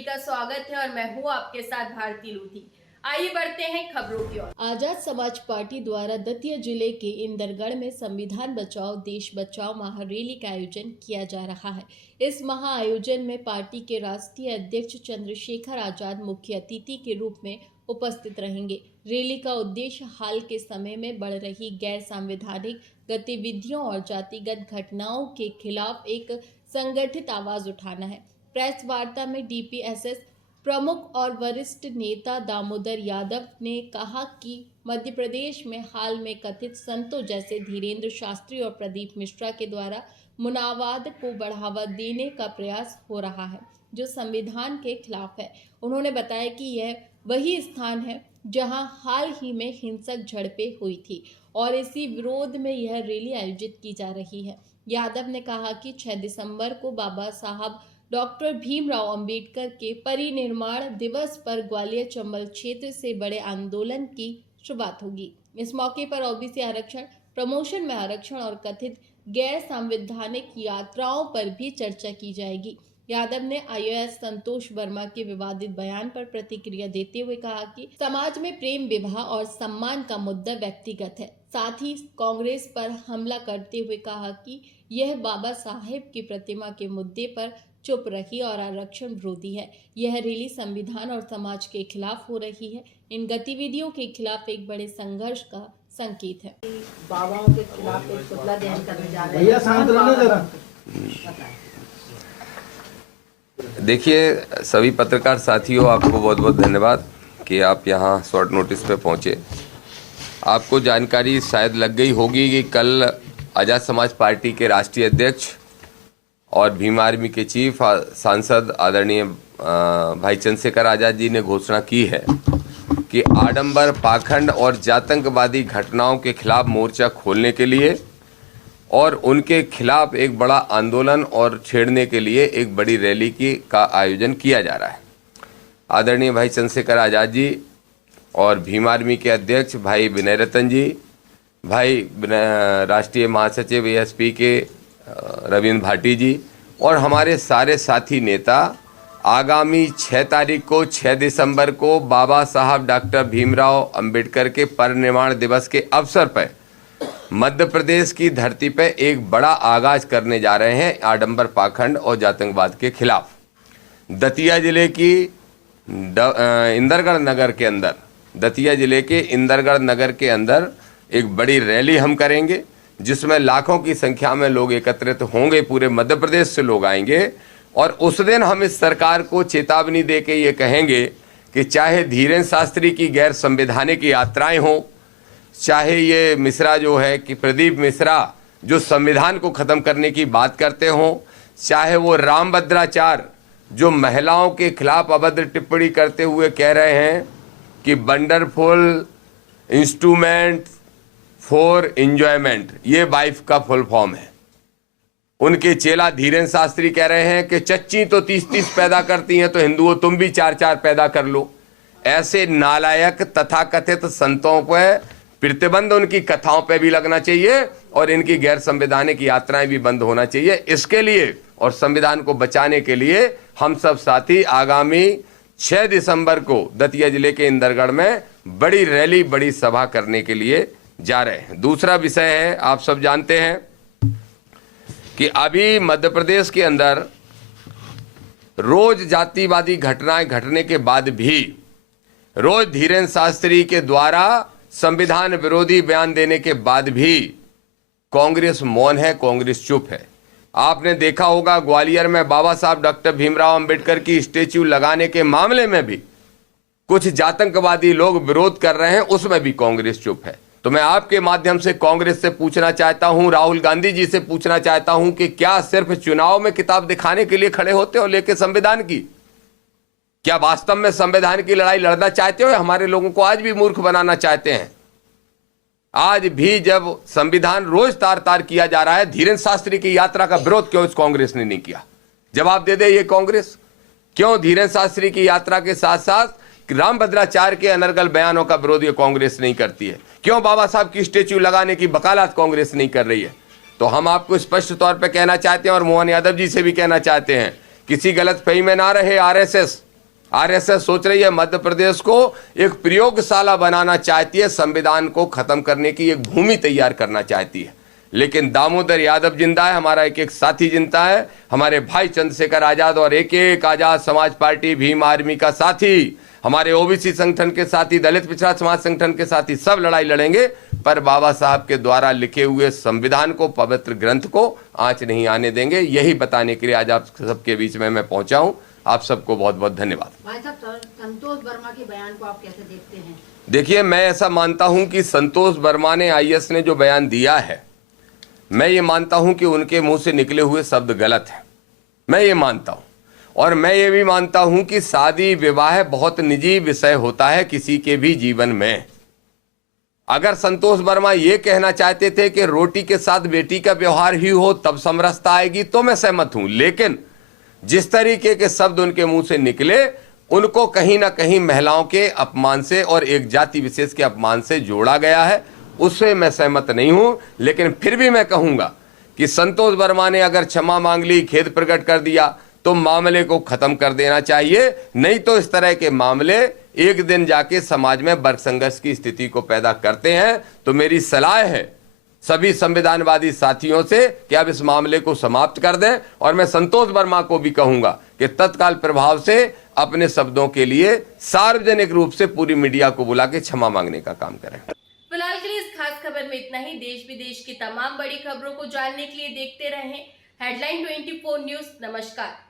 सभी का स्वागत है और मैं हूँ आपके साथ भारती लूथी। आइए बढ़ते हैं खबरों की ओर। आजाद समाज पार्टी द्वारा दतिया जिले के इंदरगढ़ में संविधान बचाओ देश बचाओ महारैली का आयोजन किया जा रहा है। इस महाआयोजन में पार्टी के राष्ट्रीय अध्यक्ष चंद्रशेखर आजाद मुख्य अतिथि के रूप में उपस्थित रहेंगे। रैली का उद्देश्य हाल के समय में बढ़ रही गैर संवैधानिक गतिविधियों और जातिगत घटनाओं के खिलाफ एक संगठित आवाज उठाना है। प्रेस वार्ता में डीपीएसएस प्रमुख और वरिष्ठ नेता दामोदर यादव ने कहा कि मध्य प्रदेश में हाल में कथित संतों जैसे धीरेन्द्र शास्त्री और प्रदीप मिश्रा के द्वारा मुनावाद को बढ़ावा देने का प्रयास हो रहा है जो संविधान के खिलाफ है। उन्होंने बताया कि यह वही स्थान है जहां हाल ही में हिंसक झड़पें हुई थी और इसी विरोध में यह रैली आयोजित की जा रही है। यादव ने कहा कि 6 दिसंबर को बाबा साहब डॉक्टर भीमराव अंबेडकर के परिनिर्वाण दिवस पर ग्वालियर चंबल क्षेत्र से बड़े आंदोलन की शुरुआत होगी। इस मौके पर ओबीसी आरक्षण, प्रमोशन में आरक्षण और कथित गैर संवैधानिक यात्राओं पर भी चर्चा की जाएगी। यादव ने आईएएस संतोष वर्मा के विवादित बयान पर प्रतिक्रिया देते हुए कहा कि समाज में प्रेम, विवाह और सम्मान का मुद्दा व्यक्तिगत है। साथ ही कांग्रेस पर हमला करते हुए कहा कि यह बाबा साहेब की प्रतिमा के मुद्दे पर चुप रही और आरक्षण विरोधी है। यह रैली संविधान और समाज के खिलाफ हो रही है। इन गतिविधियों के खिलाफ एक बड़े संघर्ष का संकेत है। बाबाओं के खिलाफ एक पुतला दहन करने जा रहे हैं। भैया शांत रहना जरा। देखिए, सभी पत्रकार साथियों, आपको बहुत बहुत धन्यवाद कि आप यहाँ शॉर्ट नोटिस पे पहुँचे। आपको जानकारी शायद लग गई होगी कि कल आजाद समाज पार्टी के राष्ट्रीय अध्यक्ष और भीम आर्मी के चीफ सांसद आदरणीय भाई चंद्रशेखर आजाद जी ने घोषणा की है कि आडंबर, पाखंड और जातंकवादी घटनाओं के खिलाफ मोर्चा खोलने के लिए और उनके खिलाफ एक बड़ा आंदोलन और छेड़ने के लिए एक बड़ी रैली का आयोजन किया जा रहा है। आदरणीय भाई चंद्रशेखर आजाद जी और भीम आर्मी के अध्यक्ष भाई विनय रतन जी, भाई राष्ट्रीय महासचिव एएसपी के रविंद्र भाटी जी और हमारे सारे साथी नेता आगामी 6 तारीख को 6 दिसंबर को बाबा साहब डॉक्टर भीमराव अंबेडकर के परिनिर्वाण दिवस के अवसर पर मध्य प्रदेश की धरती पर एक बड़ा आगाज करने जा रहे हैं आडंबर, पाखंड और जातंकवाद के खिलाफ। दतिया जिले की इंदरगढ़ नगर के अंदर एक बड़ी रैली हम करेंगे जिसमें लाखों की संख्या में लोग एकत्रित होंगे। पूरे मध्य प्रदेश से लोग आएंगे और उस दिन हम इस सरकार को चेतावनी दे के ये कहेंगे कि चाहे धीरेन्द्र शास्त्री की गैर संवैधानिक यात्राएं हों, चाहे ये मिश्रा जो है कि प्रदीप मिश्रा जो संविधान को खत्म करने की बात करते हों, चाहे वो रामभद्राचार्य जो महिलाओं के खिलाफ अभद्र टिप्पणी करते हुए कह रहे हैं कि वंडरफुल इंस्ट्रूमेंट फॉर एंजॉयमेंट, ये वाइफ का फुल फॉर्म है। उनके चेला धीरेन्द्र शास्त्री कह रहे हैं कि चच्ची तो 30-30 पैदा करती हैं, तो हिंदुओं तुम भी 4-4 पैदा कर लो। ऐसे नालायक तथाकथित संतों पर प्रतिबंध उनकी कथाओं पे भी लगना चाहिए और इनकी गैर संवैधानिक यात्राएं भी बंद होना चाहिए। इसके लिए और संविधान को बचाने के लिए हम सब साथी आगामी 6 दिसंबर को दतिया जिले के इंदरगढ़ में बड़ी रैली, बड़ी सभा करने के लिए जा रहे हैं। दूसरा विषय है, आप सब जानते हैं कि अभी मध्य प्रदेश के अंदर रोज जातिवादी घटनाएं घटने के बाद भी रोज धीरेन्द्र शास्त्री के द्वारा संविधान विरोधी बयान देने के बाद भी कांग्रेस मौन है, कांग्रेस चुप है। आपने देखा होगा ग्वालियर में बाबा साहब डॉक्टर भीमराव अंबेडकर की स्टेच्यू लगाने के मामले में भी कुछ जातंकवादी लोग विरोध कर रहे हैं, उसमें भी कांग्रेस चुप है। तो मैं आपके माध्यम से कांग्रेस से पूछना चाहता हूं, राहुल गांधी जी से पूछना चाहता हूं कि क्या सिर्फ चुनाव में किताब दिखाने के लिए खड़े होते हो लेके संविधान की? क्या वास्तव में संविधान की लड़ाई लड़ना चाहते हो या हमारे लोगों को आज भी मूर्ख बनाना चाहते हैं? आज भी जब संविधान रोज तार तार किया जा रहा है, धीरेन्द्र शास्त्री की यात्रा का विरोध क्यों इस कांग्रेस ने नहीं किया? जवाब दे दे ये कांग्रेस। क्यों धीरेन्द्र शास्त्री की यात्रा के साथ साथ रामभद्राचार्य के अनर्गल बयानों का विरोध ये कांग्रेस नहीं करती है? क्यों बाबा साहब की स्टेच्यू लगाने की वकालत कांग्रेस नहीं कर रही है? तो हम आपको स्पष्ट तौर पर कहना चाहते हैं और मोहन यादव जी से भी कहना चाहते हैं, किसी गलत फहमी में ना रहे। आरएसएस आरएसएस सोच रही है मध्य प्रदेश को एक प्रयोगशाला बनाना चाहती है, संविधान को खत्म करने की एक भूमि तैयार करना चाहती है। लेकिन दामोदर यादव जिंदा है, हमारा एक एक साथी जिंदा है, हमारे भाई चंद्रशेखर आजाद और एक एक आजाद समाज पार्टी भीम आर्मी का साथी, हमारे ओबीसी संगठन के साथी, दलित पिछड़ा समाज संगठन के साथी सब लड़ाई लड़ेंगे, पर बाबा साहब के द्वारा लिखे हुए संविधान को, पवित्र ग्रंथ को आंच नहीं आने देंगे। यही बताने के लिए आज आप सबके बीच में मैं पहुंचा हूं। आप सबको बहुत बहुत धन्यवाद। भाई साहब, संतोष वर्मा के बयान को आप कैसे देखते हैं? देखिए, मैं ऐसा मानता हूं कि संतोष वर्मा ने, आईएएस ने जो बयान दिया है, मैं ये मानता हूं कि उनके मुंह से निकले हुए शब्द गलत हैं। मैं ये मानता हूं, और मैं ये भी मानता हूं कि शादी विवाह बहुत निजी विषय होता है किसी के भी जीवन में। अगर संतोष वर्मा ये कहना चाहते थे कि रोटी के साथ बेटी का व्यवहार ही हो तब समरसता आएगी, तो मैं सहमत हूं। लेकिन जिस तरीके के शब्द उनके मुंह से निकले, उनको कहीं ना कहीं महिलाओं के अपमान से और एक जाति विशेष के अपमान से जोड़ा गया है, उससे मैं सहमत नहीं हूं। लेकिन फिर भी मैं कहूंगा कि संतोष वर्मा ने अगर क्षमा मांग ली, खेद प्रकट कर दिया, तो मामले को खत्म कर देना चाहिए। नहीं तो इस तरह के मामले एक दिन जाके समाज में वर्ग संघर्ष की स्थिति को पैदा करते हैं। तो मेरी सलाह है सभी संविधानवादी साथियों से कि अब इस मामले को समाप्त कर दें, और मैं संतोष वर्मा को भी कहूंगा कि तत्काल प्रभाव से अपने शब्दों के लिए सार्वजनिक रूप से पूरी मीडिया को बुला के क्षमा मांगने का काम करें। फिलहाल के लिए इस खास खबर में इतना ही। देश विदेश की तमाम बड़ी खबरों को जानने के लिए देखते रहें हेडलाइन 24 न्यूज। नमस्कार।